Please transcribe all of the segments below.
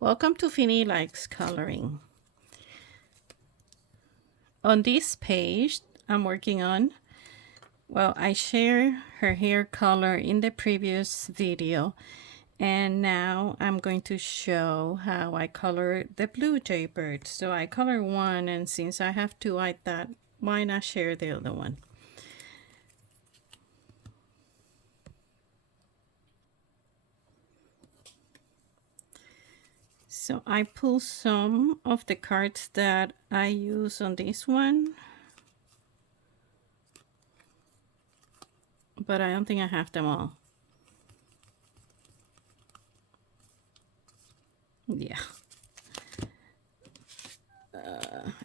Welcome to Finny Likes Coloring. On this page I'm working on, well, I shared her hair color in the previous video, and now I'm going to show how I color the blue jaybird. So I color one, and since I have two, I thought, why not share the other one? So I pull some of the cards that I use on this one, but I don't think I have them all. Yeah.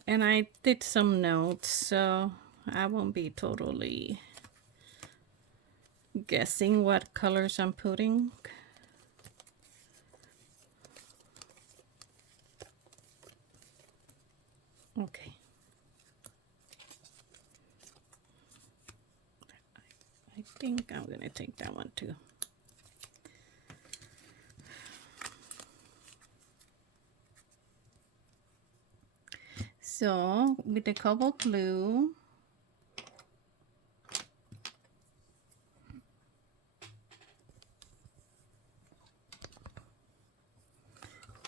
And I did some notes, so I won't be totally guessing what colors I'm putting. Okay. I think I'm gonna take that one too. So with the cobalt blue,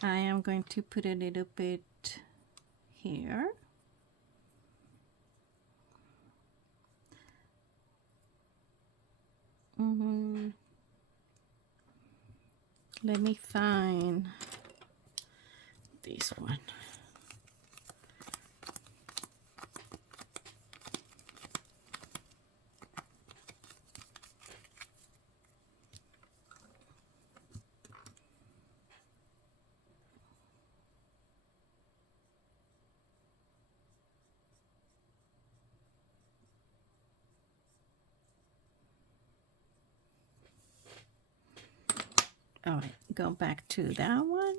I am going to put a little bit here. Let me find this one. All right, go back to that one.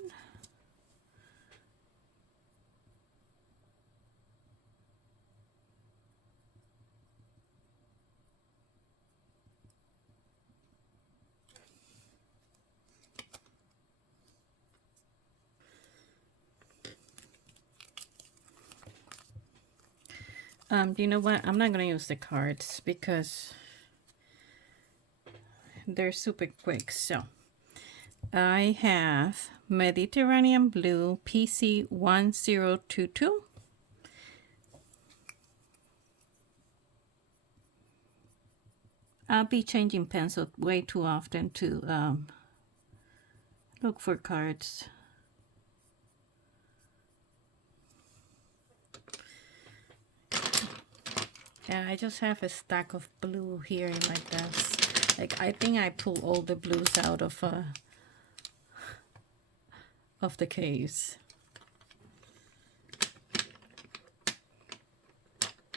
You know what? I'm not gonna use the cards because they're super quick. So I have Mediterranean Blue PC 1022. I'll be changing pencil way too often to look for cards. Yeah, I just have a stack of blue here in my desk. Like, I think I pull all the blues out of the case.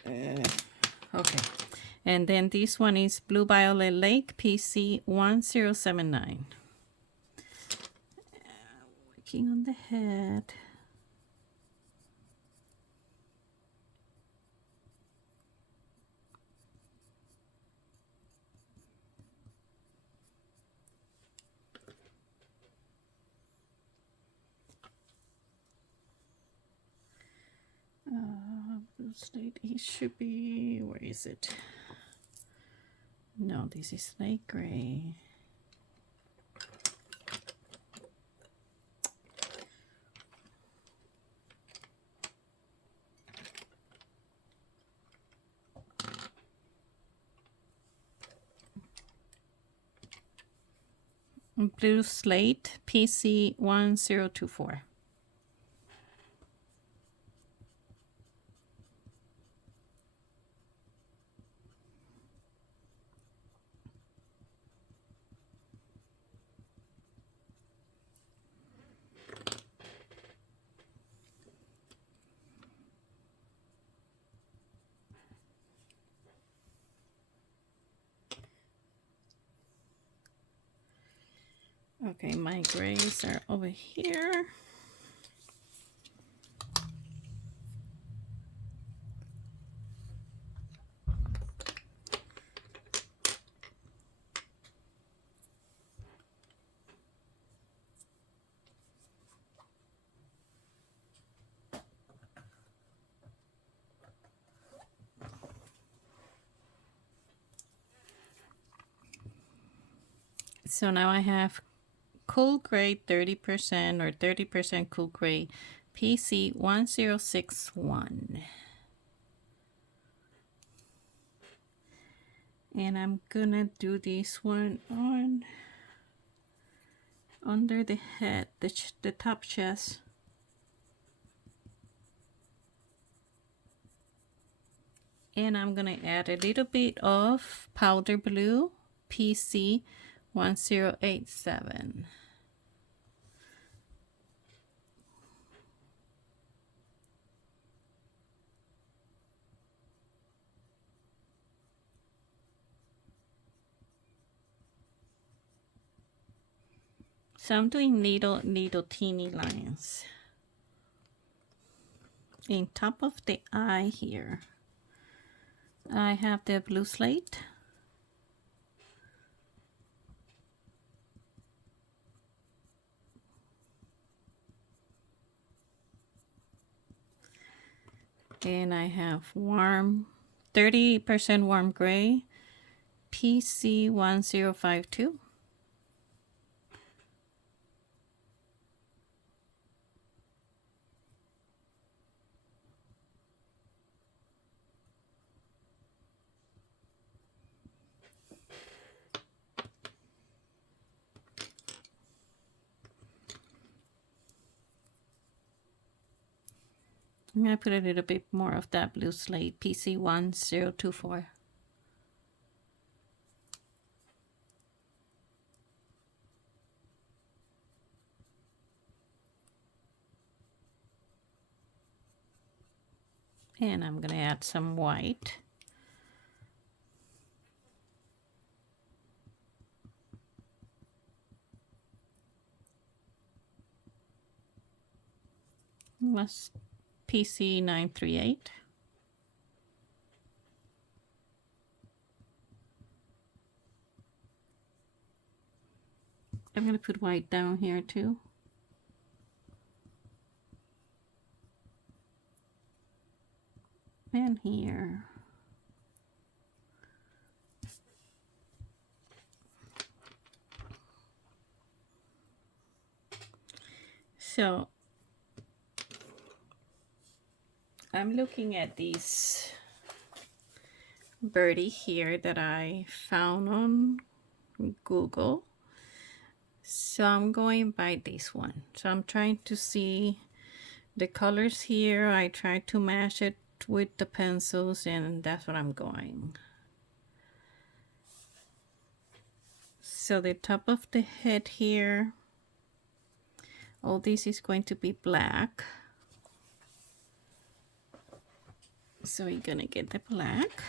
Okay, and then this one is Blue Violet Lake PC 1079. Working on the head. Blue slate, it should be, where is it? No, this is light gray. Blue slate PC 1024. Okay, my grays are over here. So now I have cool gray 30% or 30% cool gray PC1061. And I'm gonna do this one on under the head, the top chest. And I'm gonna add a little bit of powder blue PC1087. So I'm doing little teeny lines in top of the eye here. I have the blue slate. And I have warm, 30% warm gray, PC1052. I'm going to put a little bit more of that blue slate, PC1024. And I'm going to add some white. Was PC938. I'm going to put white down here too. And here. So I'm looking at this birdie here that I found on Google. So I'm going by this one. So I'm trying to see the colors here. I try to match it with the pencils, and that's what I'm going. So the top of the head here, all this is going to be black. So we're gonna get the black.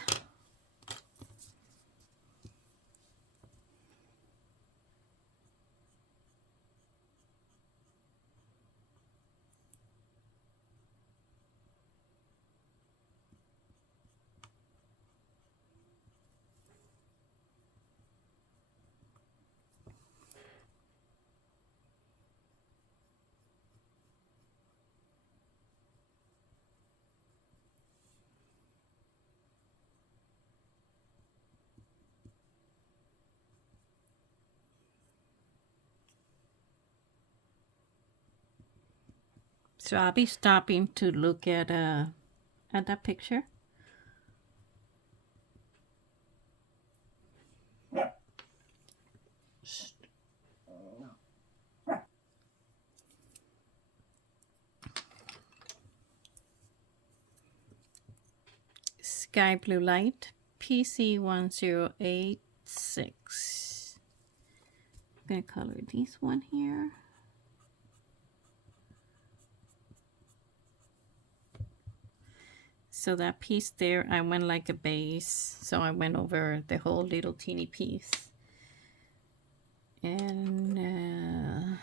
So I'll be stopping to look at that picture. Sky blue light, PC1086. I'm gonna color this one here. So that piece there, I went like a base. So I went over the whole little teeny piece. And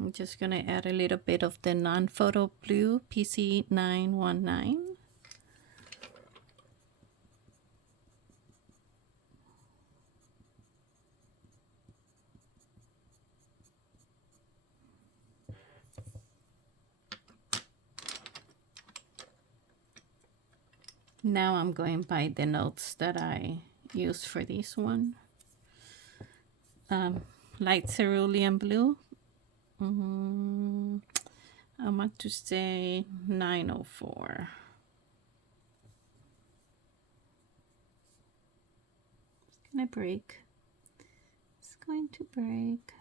I'm just gonna add a little bit of the non-photo blue, PC919. Now I'm going by the notes that I use for this one. Light cerulean blue. I want to say 904. It's gonna break. It's going to break.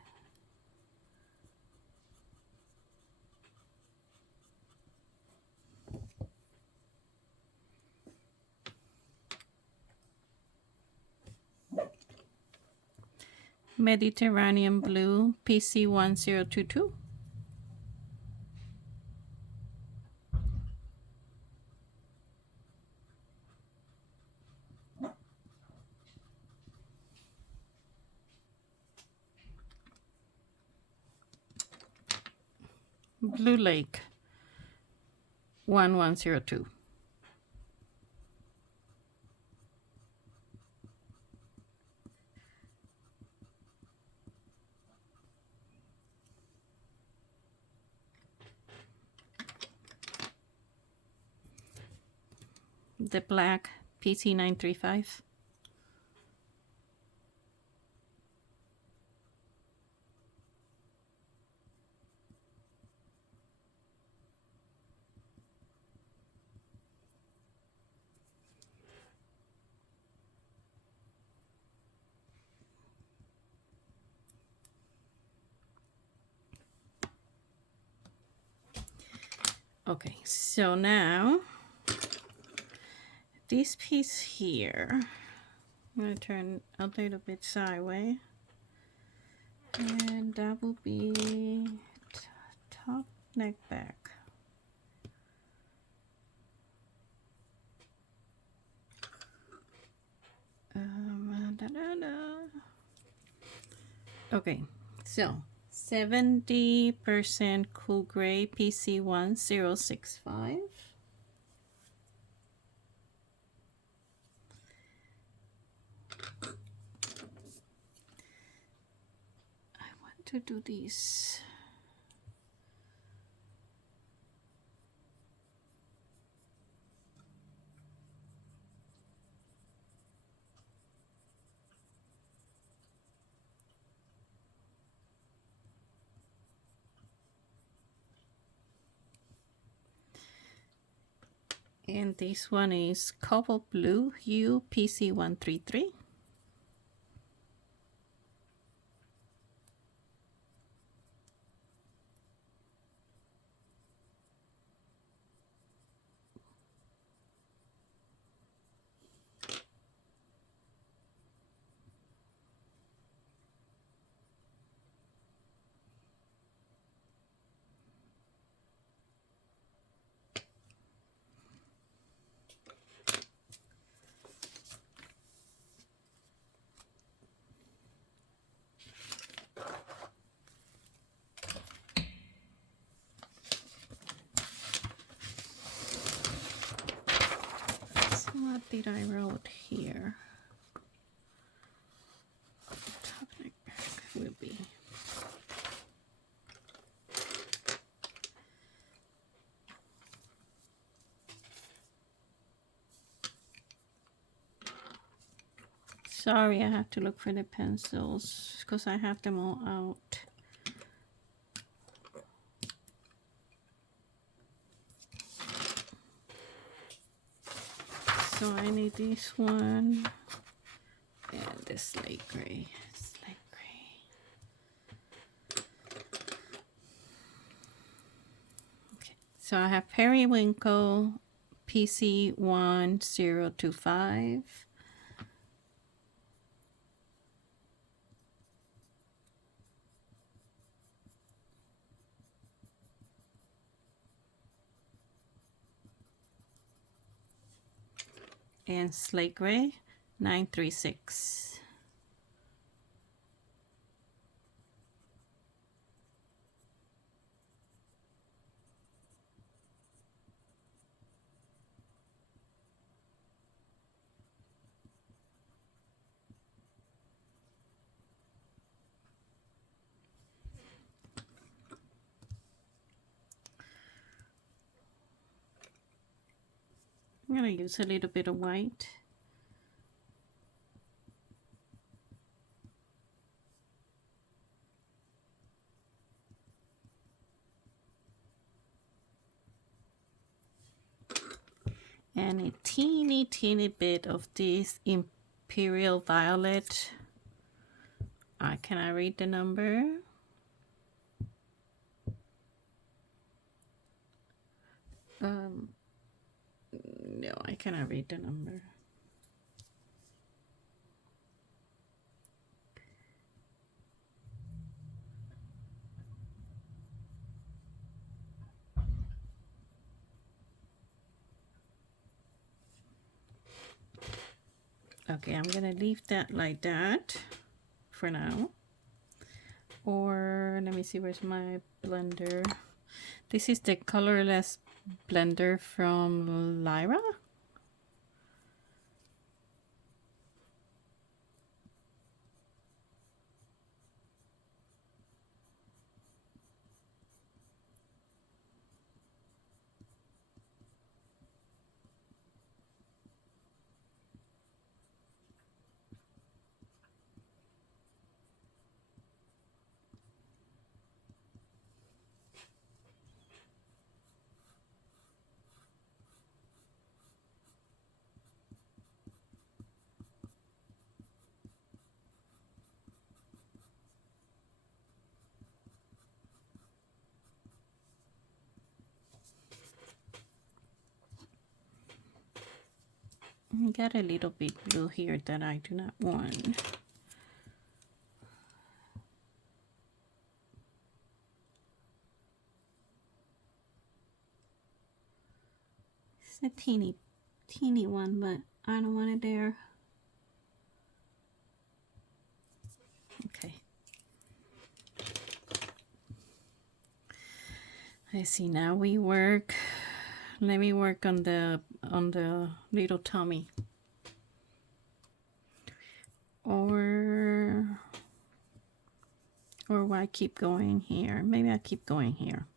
Mediterranean blue, PC1022. Blue Lake 1102. The black PC935. Okay, so now this piece here, I'm going to turn a little bit sideways, and that will be top, neck, back. Okay, so 70% cool gray PC1065. I want to do these. And this one is Cobalt Blue Hue PC133. What did I wrote here? Top neck back will be. Sorry, I have to look for the pencils because I have them all out. So I need this one and the slate gray. Slate gray. Okay, so I have Periwinkle PC1025. And slate gray 936. I'm gonna use a little bit of white. and a teeny bit of this Imperial Violet. Can I read the number? No, I cannot read the number. Okay, I'm gonna leave that like that for now. Or let me see, where's my blender? This is the colorless blender from Lyra. I got a little bit blue here that I do not want. It's a teeny one, but I don't want it there. Okay. I see, now we work. Let me work on the little tummy. Or why keep going here? Maybe I keep going here.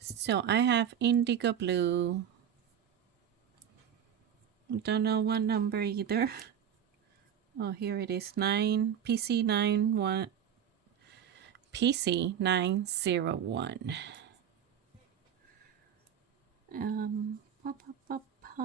So I have indigo blue. Don't know what number either. Oh, here it is, PC901. PC901. Pa, pa, pa, pa.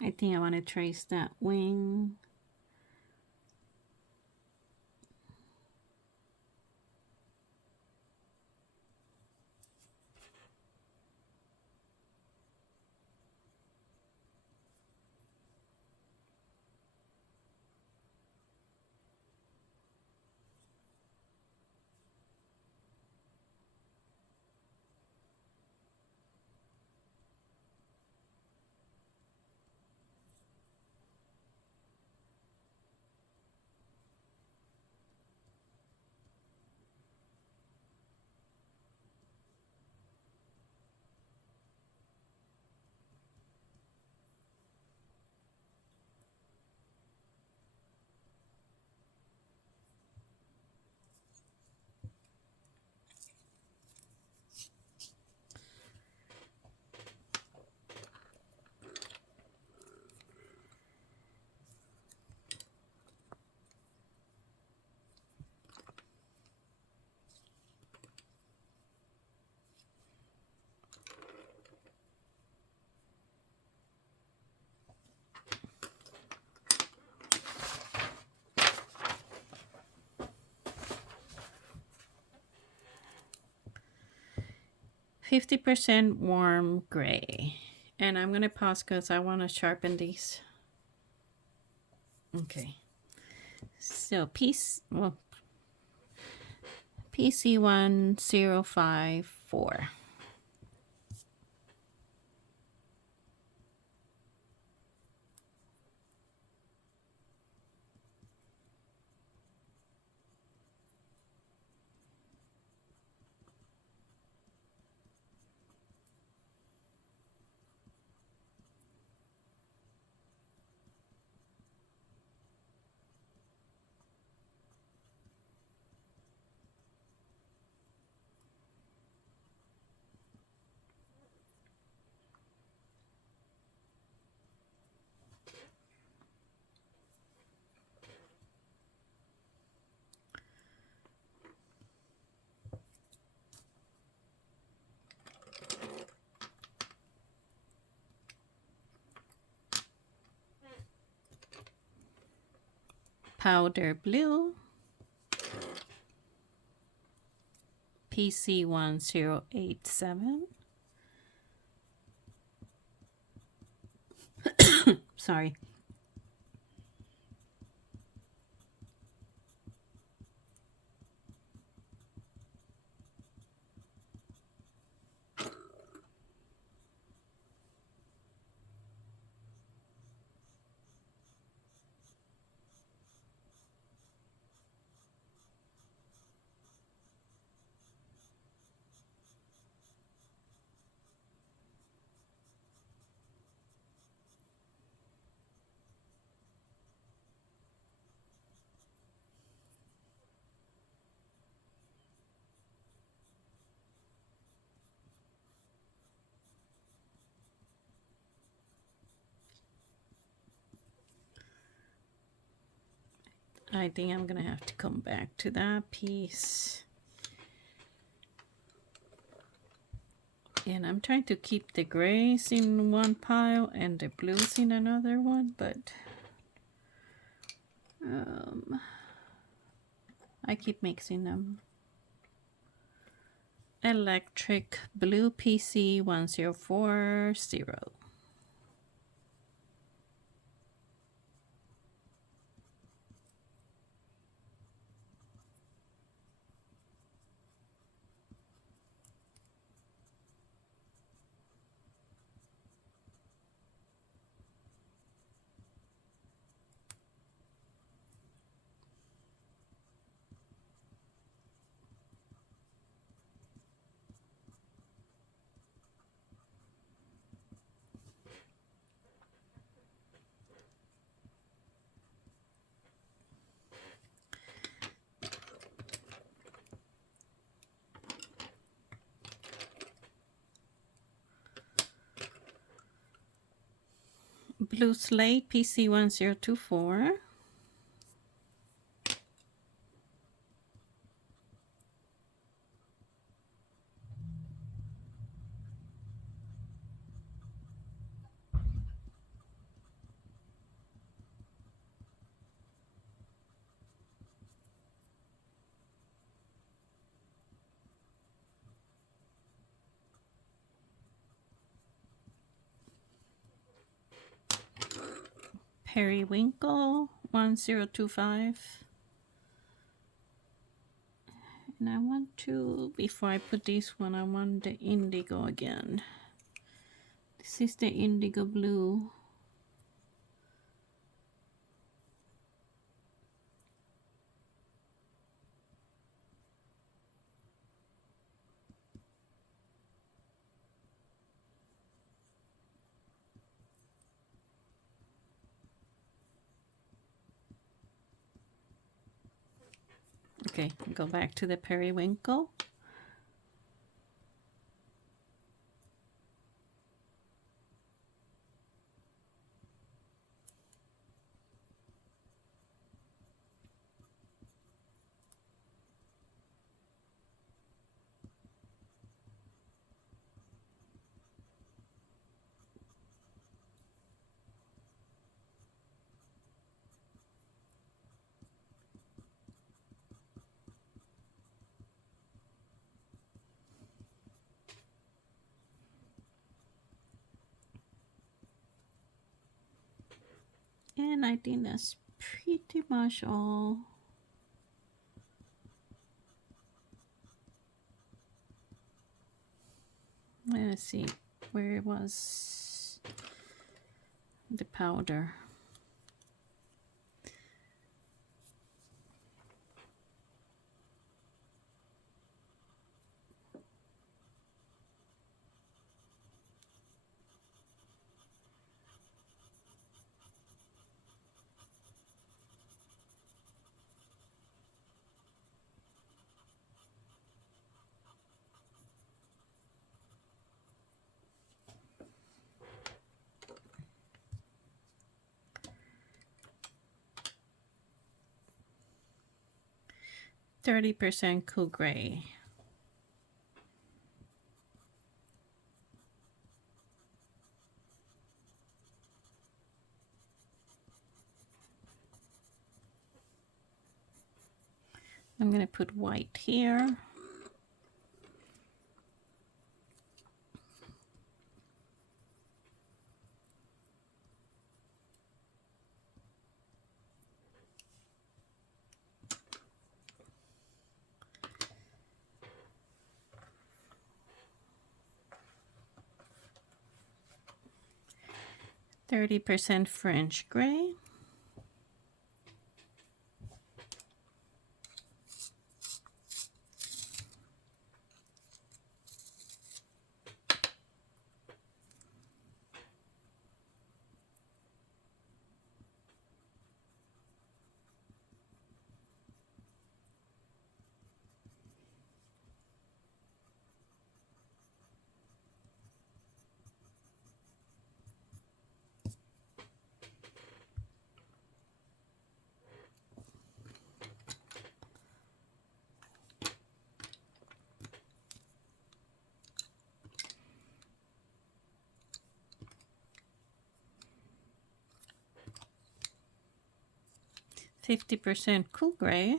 I think I want to trace that wing. %, warm gray. And I'm going to pause because I want to sharpen these. Okay. So PC1054. powder blue, PC1087. Sorry. I think I'm gonna have to come back to that piece. And I'm trying to keep the grays in one pile and the blues in another one, but I keep mixing them. Electric blue PC 1040. Blue slate PC 1024. Periwinkle 1025. And I want to, before I put this one, I want the indigo again. This is the indigo blue. Okay, go back to the periwinkle. And I think that's pretty much all. Let's see, where was the powder? %, cool gray. I'm going to put white here. %, French gray. %, cool gray.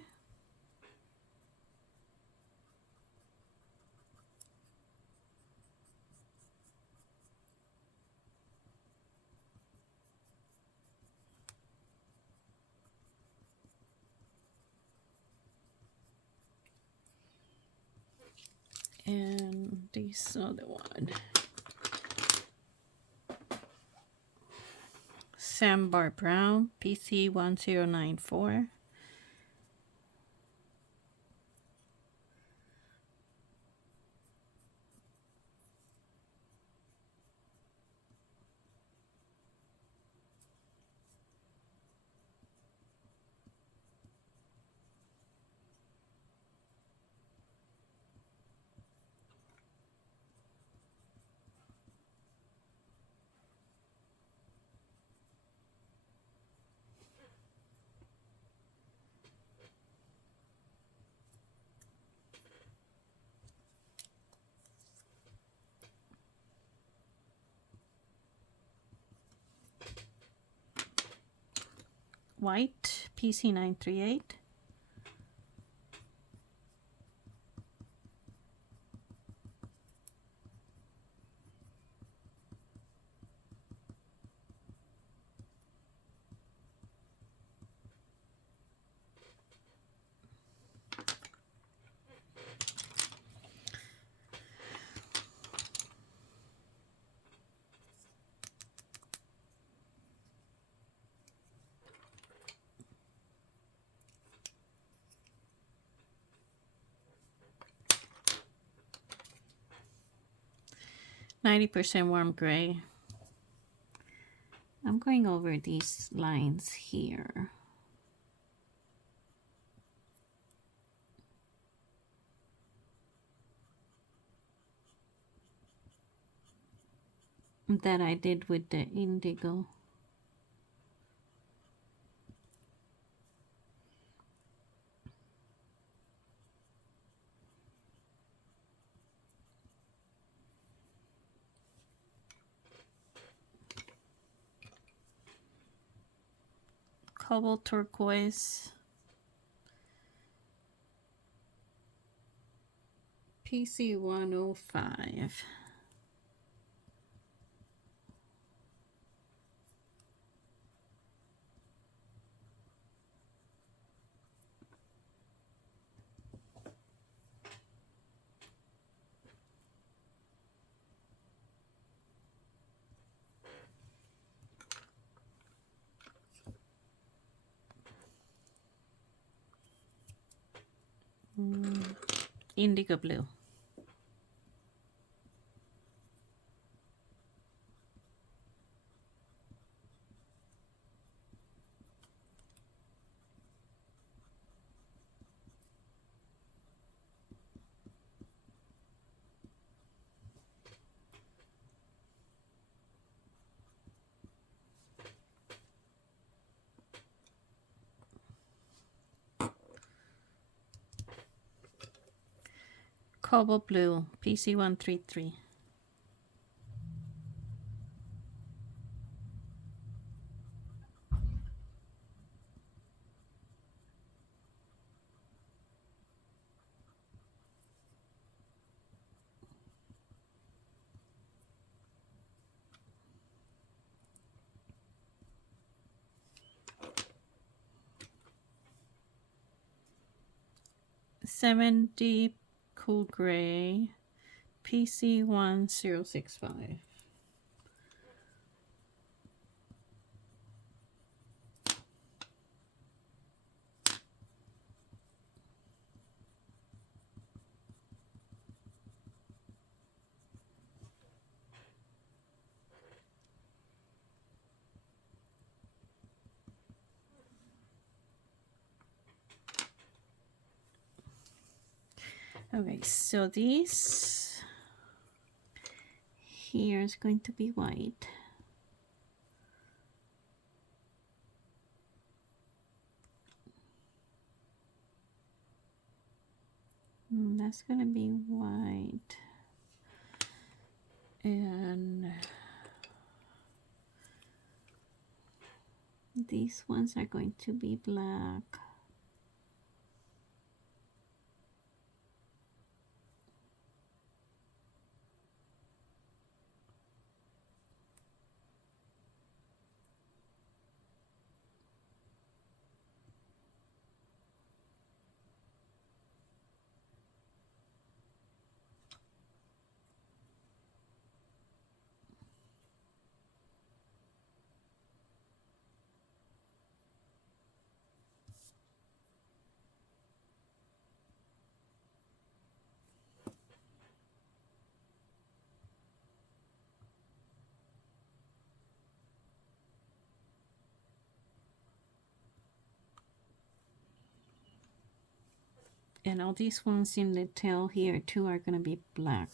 And this other one, Sambar Brown, PC 1094. White, PC 938. %, warm gray. I'm going over these lines here. That I did with the indigo. Cobalt turquoise. PC 105. Indigo blue. Cobalt blue, PC 133. 70 Cool Gray PC1065. Okay, so this here is going to be white. That's gonna be white. And these ones are going to be black. And all these ones in the tail here too are gonna be black.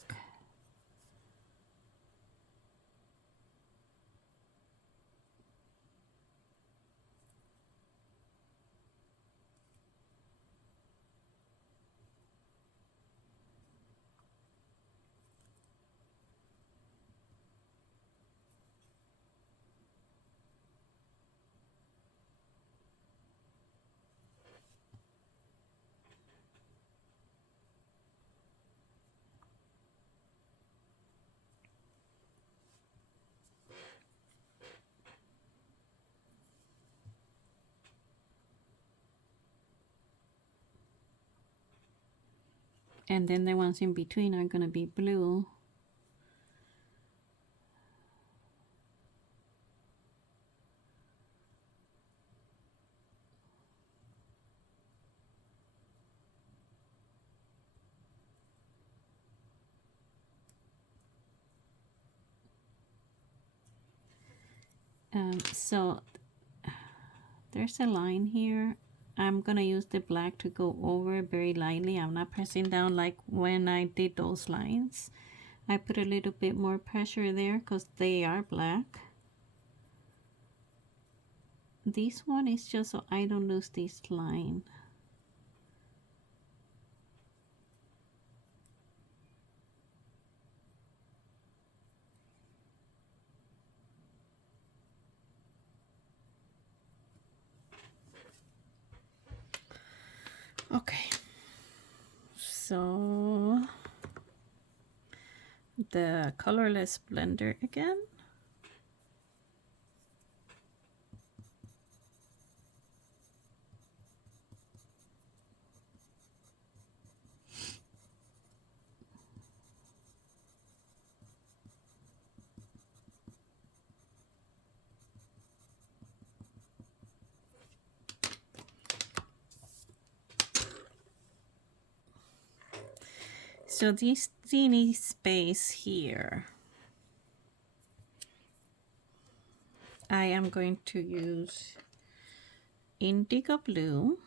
And then the ones in between are gonna be blue. So there's a line here. I'm gonna use the black to go over very lightly. I'm not pressing down like when I did those lines. I put a little bit more pressure there because they are black. This one is just so I don't lose this line. Okay, so the colorless blender again. So this teeny space here, I am going to use indigo blue.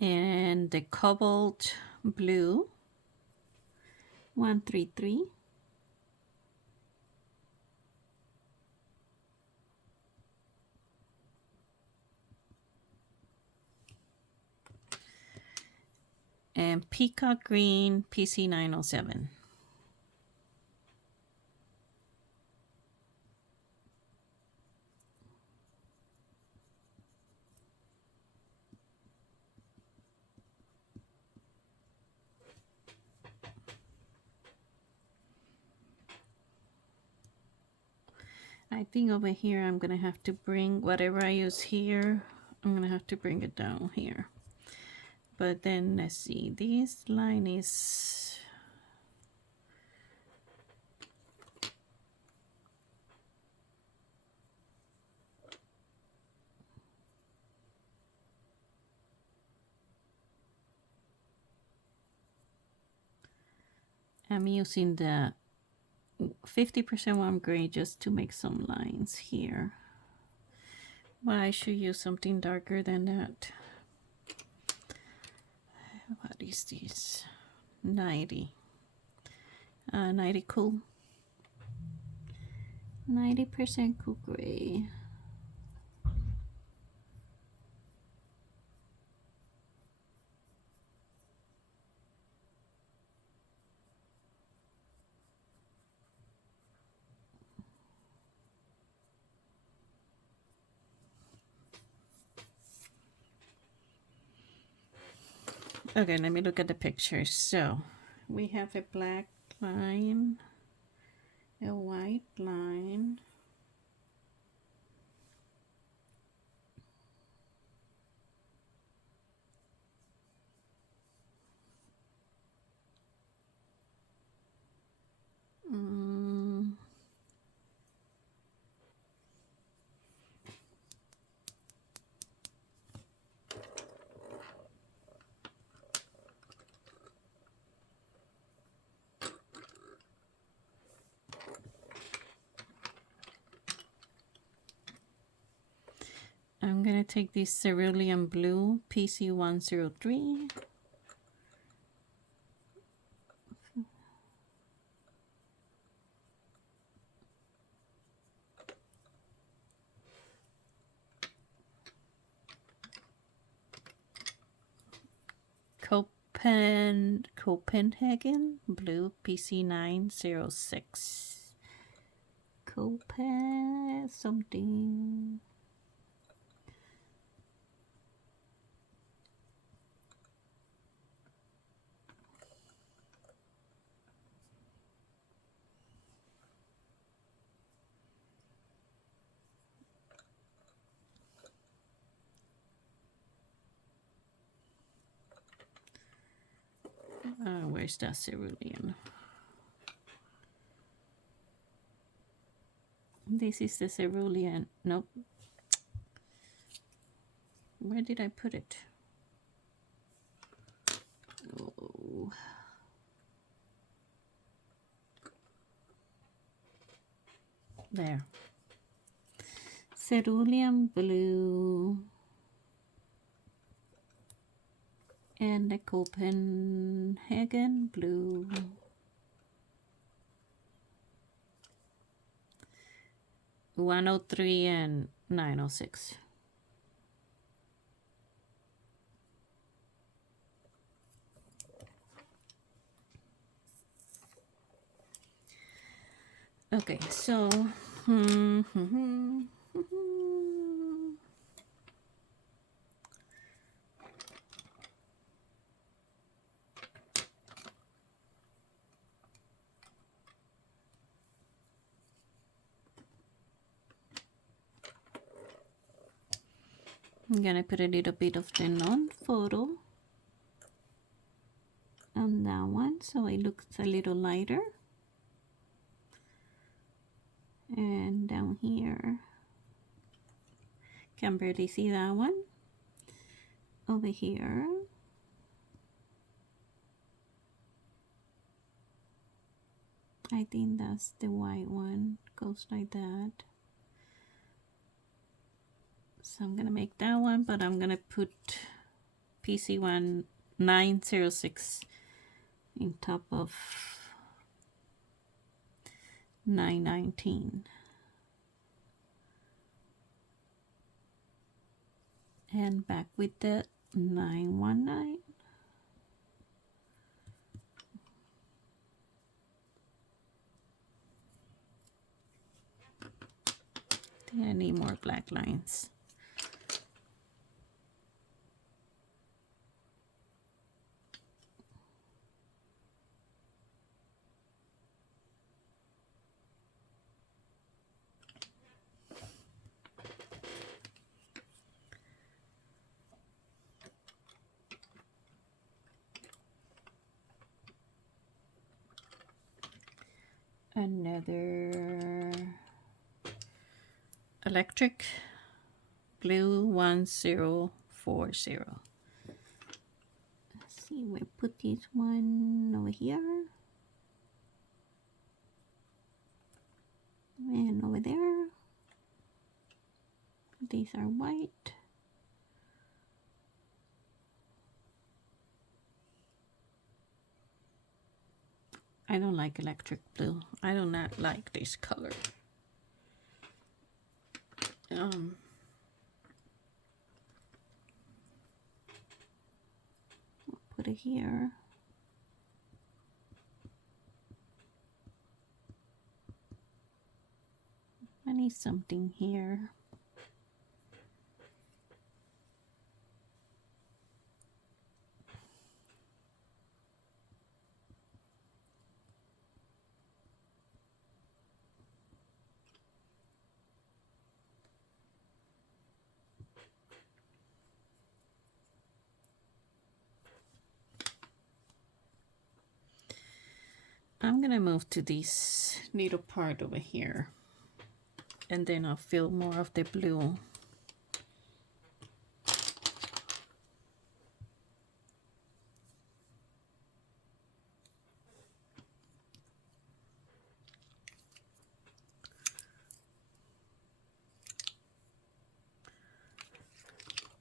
And the cobalt blue 133. And peacock green PC907. I think over here I'm gonna have to bring whatever I use here, I'm gonna have to bring it down here. But then let's see, this line is I'm using the 50% warm gray just to make some lines here. But I should use something darker than that. What is this? 90. 90 cool. 90% cool gray. Okay, let me look at the picture. So we have a black line, a white line, I'm gonna take this cerulean blue PC103. Copenhagen blue PC906. Copen something. Where's that cerulean? This is the cerulean. Nope. Where did I put it? Oh. There. Cerulean blue. And the Copenhagen blue. $103 and $906. Okay, so I'm gonna put a little bit of the non-photo on that one so it looks a little lighter. And down here, can barely see that one. Over here, I think that's the white one, goes like that. So I'm gonna make that one, but I'm gonna put PC1906 in top of 919. And back with the 919. I need more black lines. another electric blue 1040. Let's see, we put this one over here and over there. These are white. I don't like electric blue. I do not like this color. Put it here. I need something here. I'm gonna move to this little part over here, and then I'll fill more of the blue.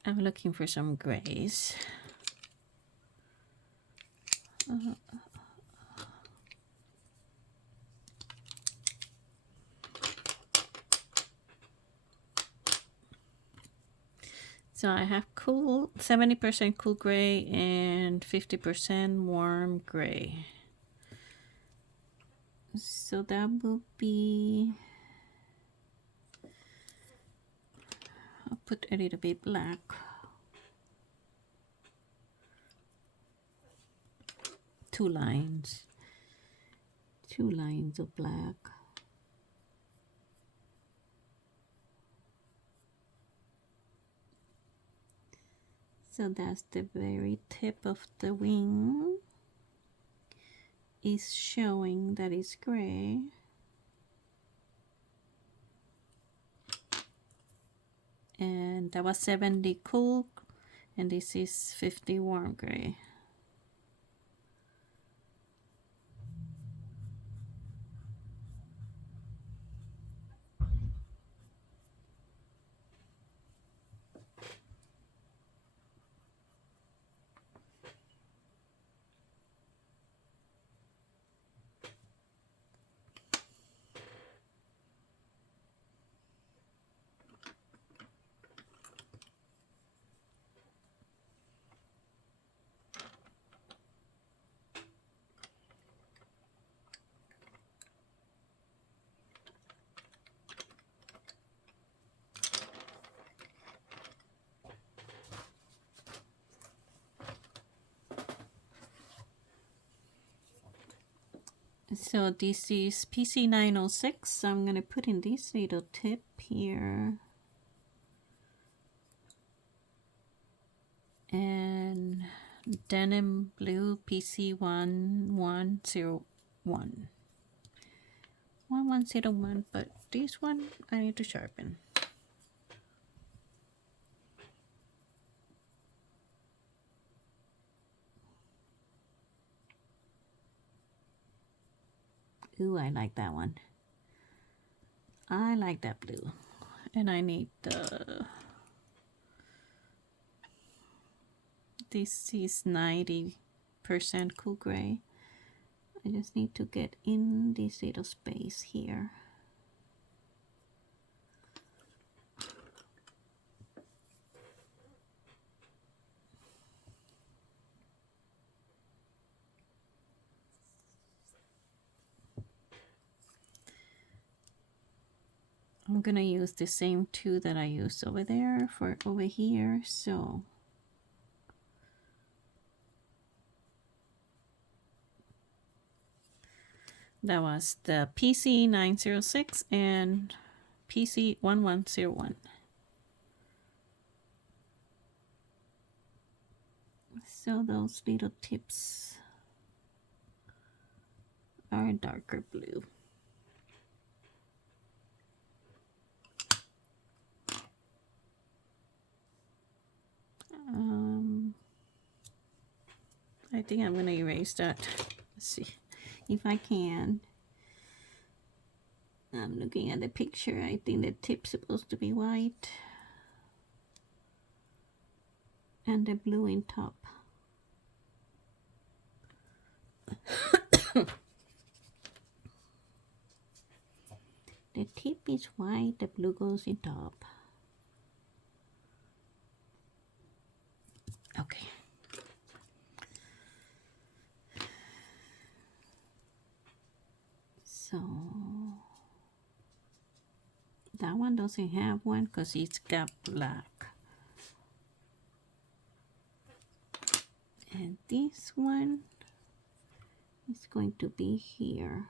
I'm looking for some grays. So I have cool 70% cool gray and 50% warm gray. So that will be, I'll put a little bit black. Two lines of black. So that's the very tip of the wing is showing that it's gray. And that was 70 cool, and this is 50 warm gray. So this is PC906. I'm going to put in this little tip here. And denim blue PC1101. 1101, but this one I need to sharpen. Ooh, I like that one. I like that blue. And I need the... This is 90% cool gray. I just need to get in this little space here. I'm gonna use the same two that I used over there for over here, so that was the PC906 and PC1101. So those little tips are darker blue. I think I'm gonna erase that. Let's see if I can. I'm looking at the picture. I think the tip's supposed to be white and the blue in top. The tip is white, the blue goes in top. Okay. So that one doesn't have one because it's got black. And this one is going to be here.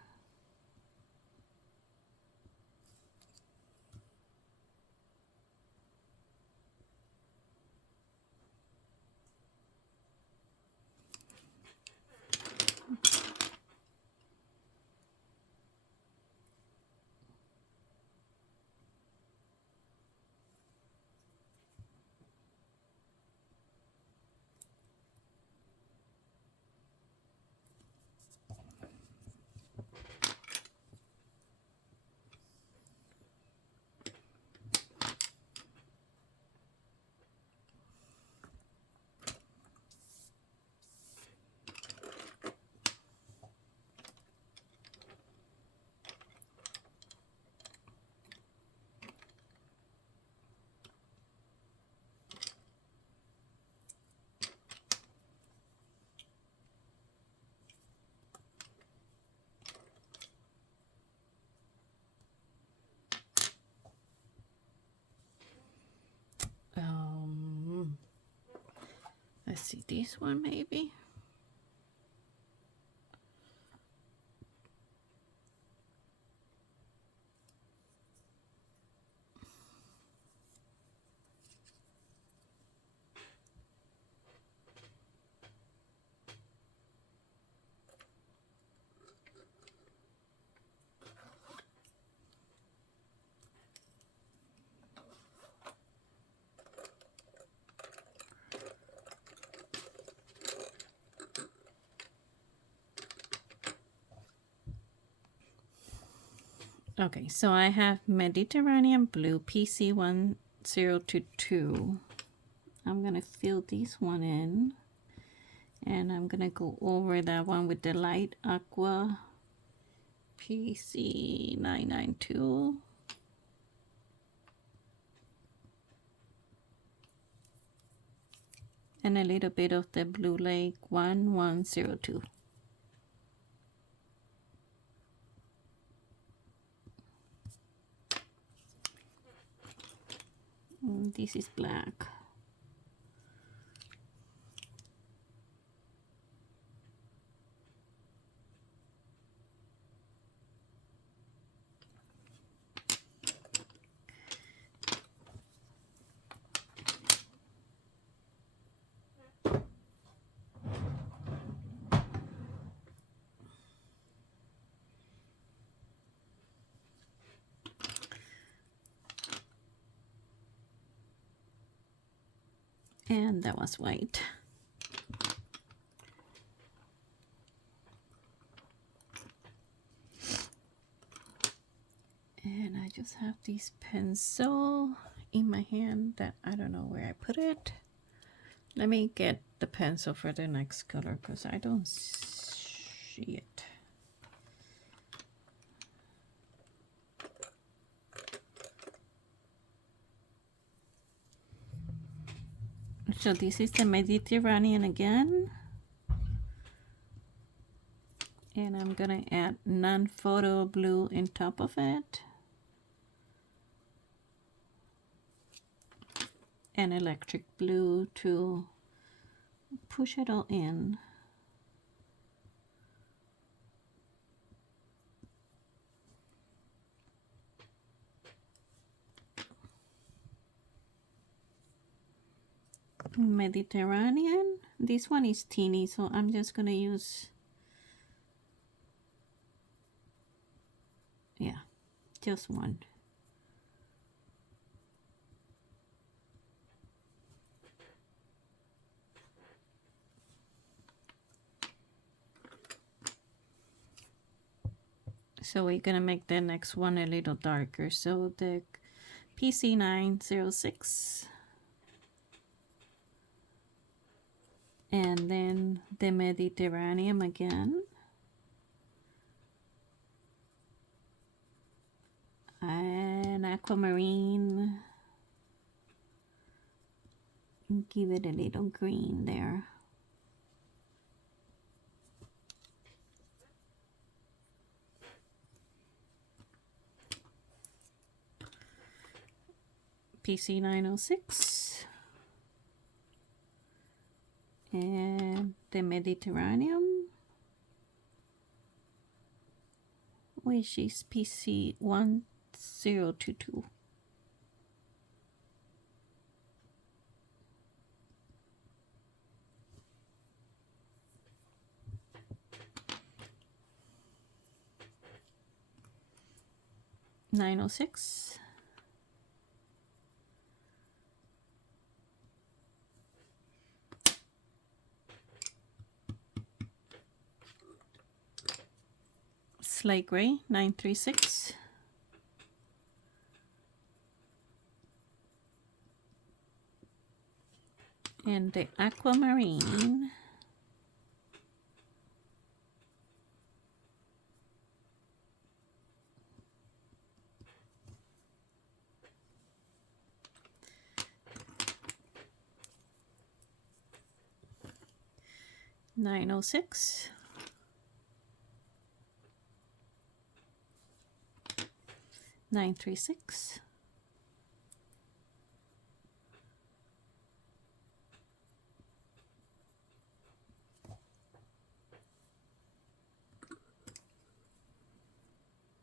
Let's see, this one maybe. Okay, so I have Mediterranean Blue PC1022. I'm gonna fill this one in, and I'm gonna go over that one with the light aqua PC992. And a little bit of the Blue Lake 1102. This is black. And that was white. And I just have this pencil in my hand that I don't know where I put it. Let me get the pencil for the next color because I don't see it. So this is the Mediterranean again. And I'm gonna add non-photo blue in top of it. And electric blue to push it all in. Mediterranean. This one is teeny, so I'm just gonna use, yeah, just one. So we're gonna make the next one a little darker. So the PC906, and then the Mediterranean again, and aquamarine. Give it a little green there. PC906 and the Mediterranean, which is PC1022. (906) Slate Gray (936), and the Aquamarine (906). (936).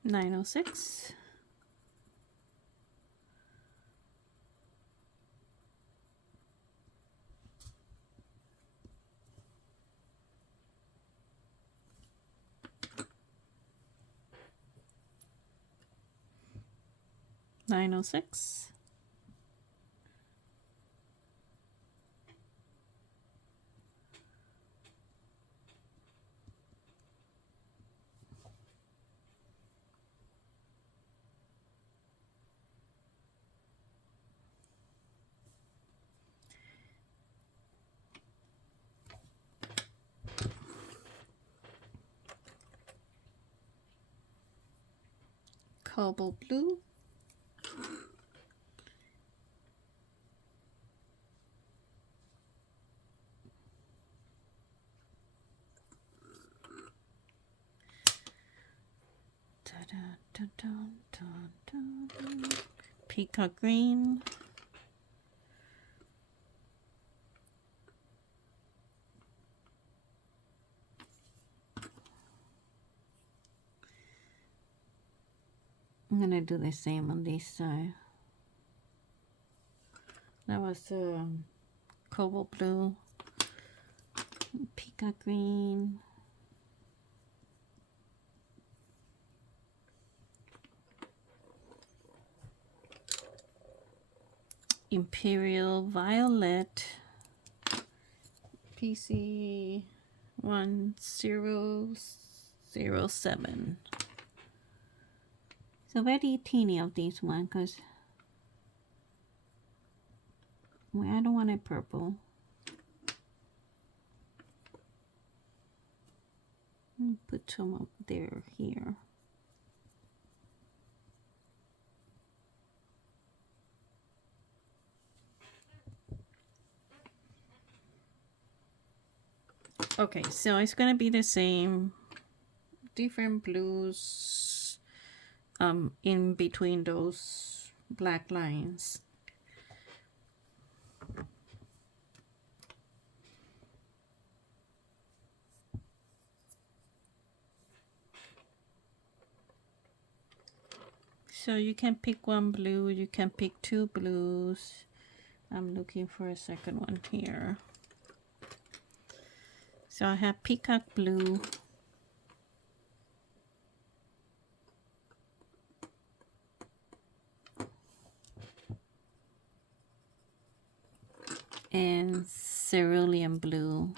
(906). (906). Cobalt blue. Peacock green. I'm gonna do the same on this side. That was cobalt blue, peacock green, imperial violet, PC 1007. So very teeny of this one because I don't want it purple. Put some up there here. Okay, so it's gonna be the same, different blues in between those black lines. So you can pick one blue, you can pick two blues. I'm looking for a second one here. So I have peacock blue, and cerulean blue.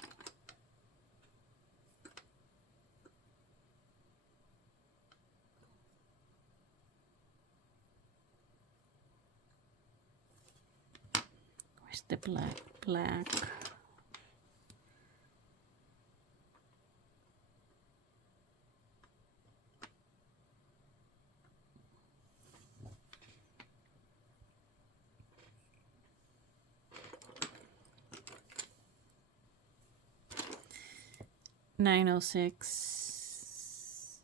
the black. $906.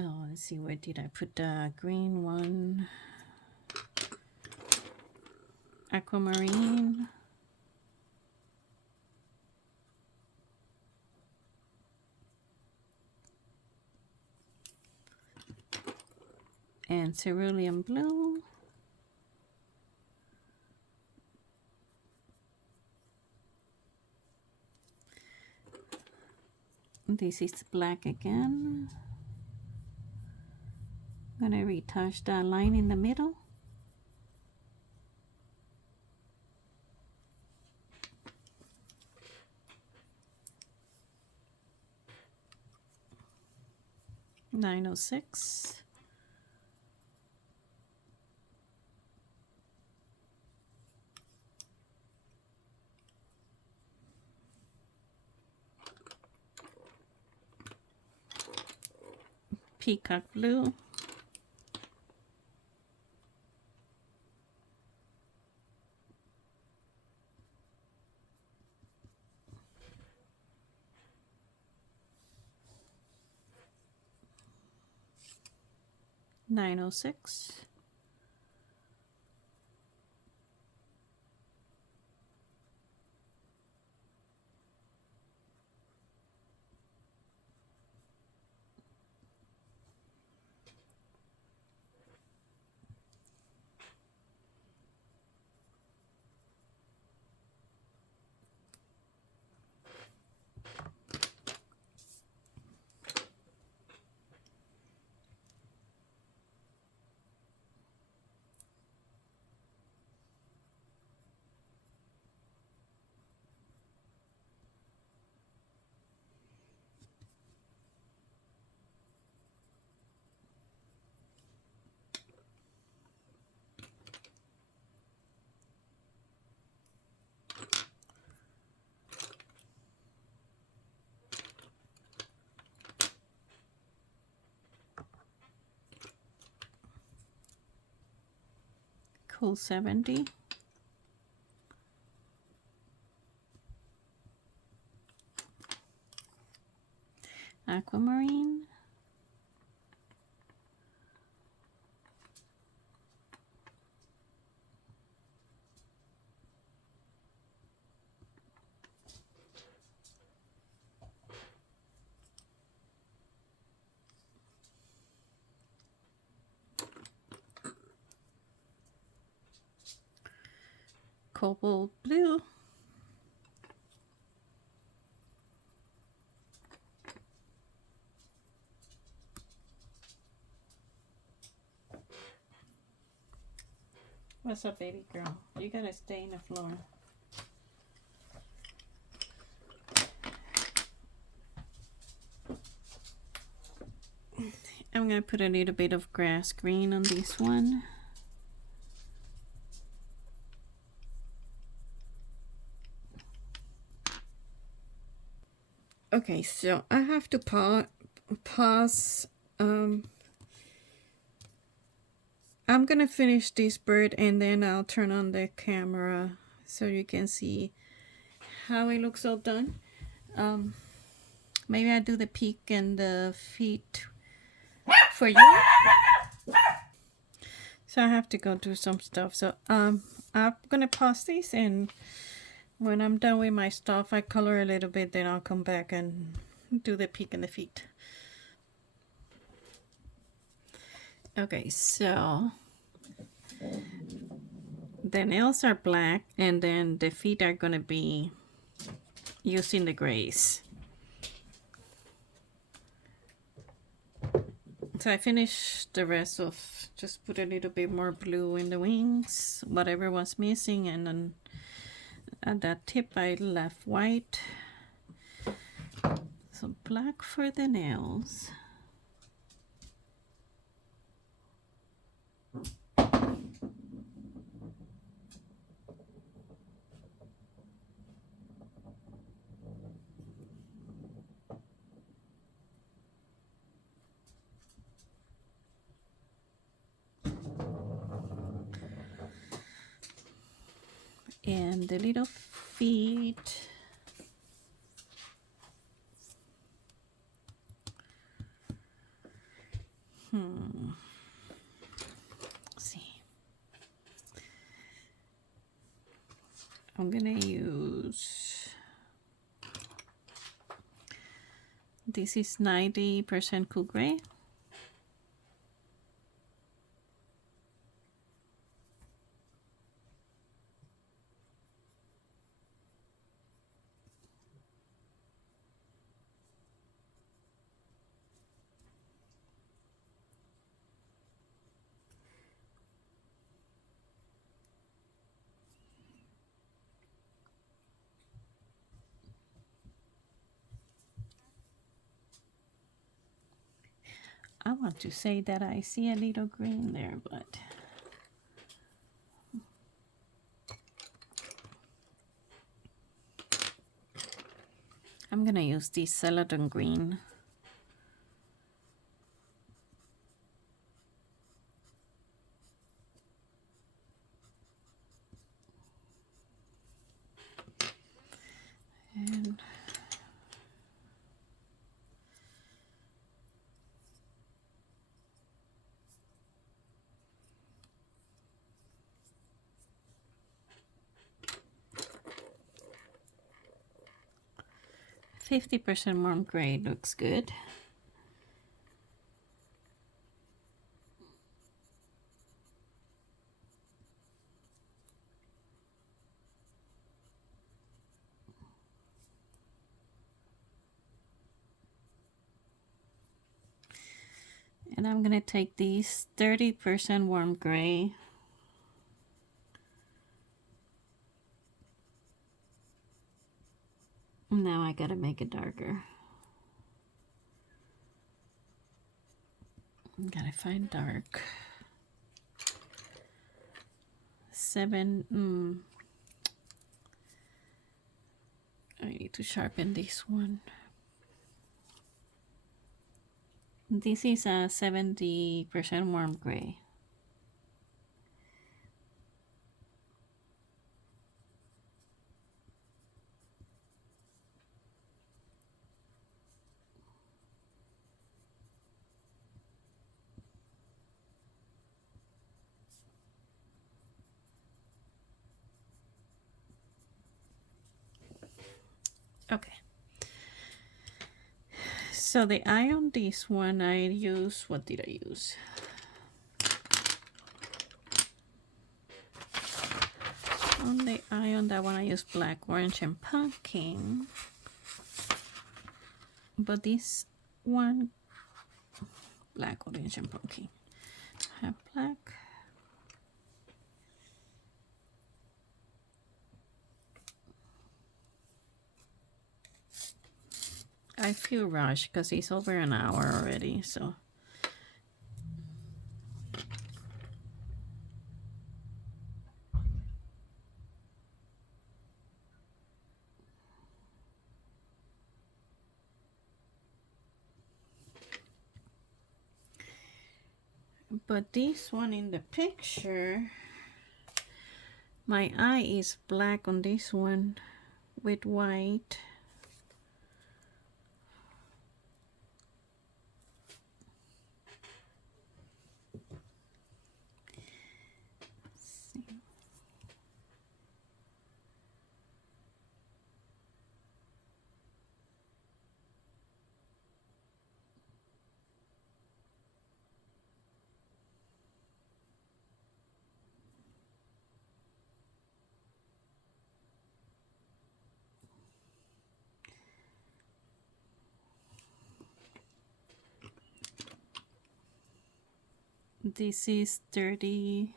Oh, let's see, where did I put the green one? Aquamarine. And cerulean blue. This is black again. I'm gonna retouch that line in the middle. $906. Peacock blue. $906. Cool 70. Aquamarine. Cobalt blue. What's up, baby girl? You gotta stay in the floor. I'm gonna put a little bit of grass green on this one. Okay, so I have to pause. I'm gonna finish this bird and then I'll turn on the camera so you can see how it looks all done. Maybe I do the peak and the feet for you. So I have to go do some stuff. So I'm gonna pause this, and when I'm done with my stuff, I color a little bit, then I'll come back and do the peak and the feet. Okay, so the nails are black, and then the feet are gonna be using the grays. So I finished the rest of, just put a little bit more blue in the wings, whatever was missing, and then at that tip I left white. So black for the nails. And the little feet. Let's see. I'm gonna use, this is 90% cool gray. I want to say that I see a little green there, but I'm gonna use this celadon green. And 50% warm gray looks good. And I'm gonna take these 30% warm gray. Now I gotta make it darker. Gotta find dark. 7. I need to sharpen this one. This is a 70% warm gray. Okay. So the eye on this one, I use, what did I use? On the eye on that one, I use black, orange, and pumpkin. But this one, black, orange, and pumpkin. I have black. I feel rushed because it's over an hour already, so. But this one in the picture, my eye is black on this one with white. This is 30%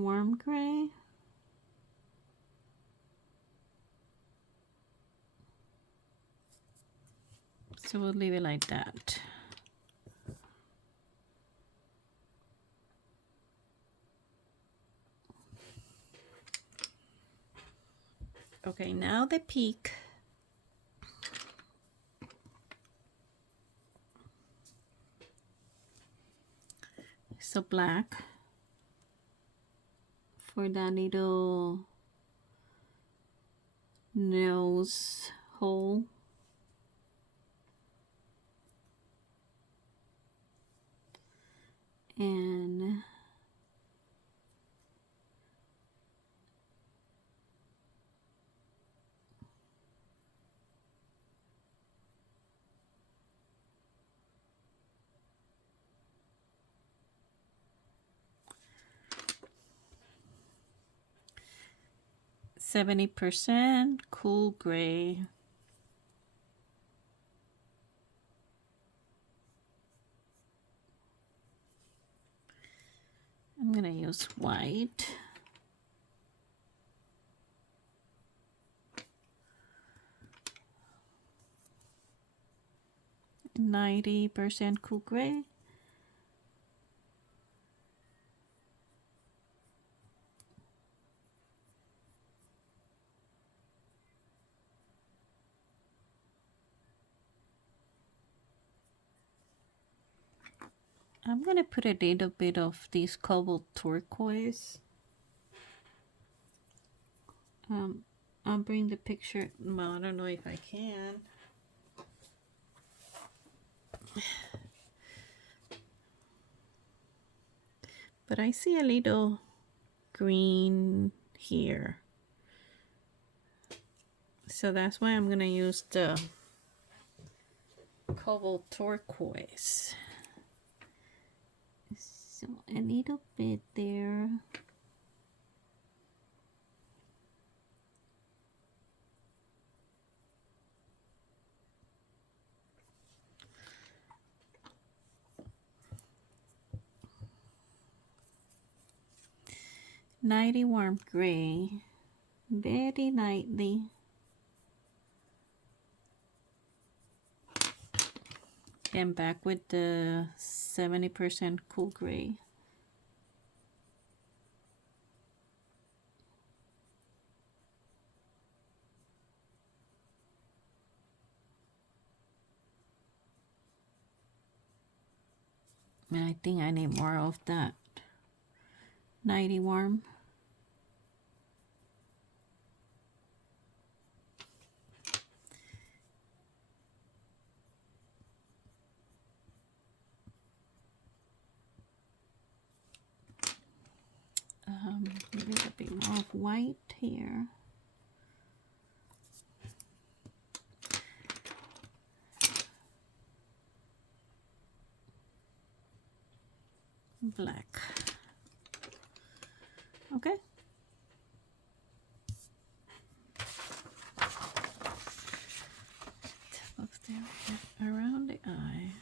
warm gray. So we'll leave it like that. Okay, now the peak. So black for that little nose hole. And %70 cool gray. I'm gonna use white. %90 cool gray. I'm gonna put a little bit of this cobalt turquoise. I'll bring the picture. Well, I don't know if I can. But I see a little green here. So that's why I'm gonna use the cobalt turquoise. So a little bit there. Nighty warm gray, very lightly. And back with the 70% cool gray. And I think I need more of that nighty warm. A little bit more of white here. Black. Okay. Tip of the around the eye.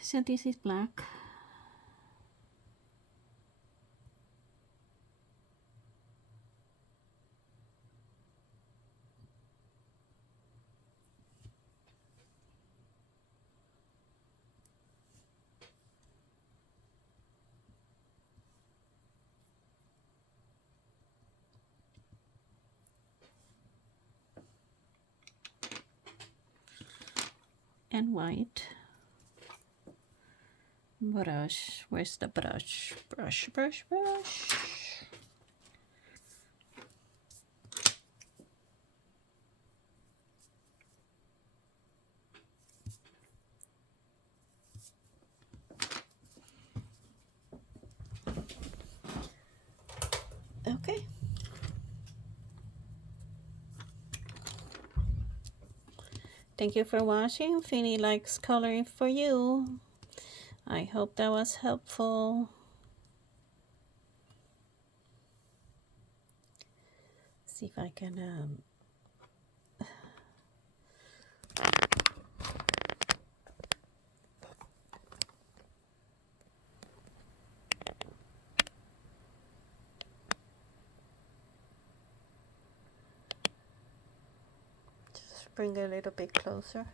So this is black. And white. Brush. Where's the brush? Brush, brush, brush. Okay. Thank you for watching. Finny likes coloring for you. I hope that was helpful. See if I can just bring it a little bit closer.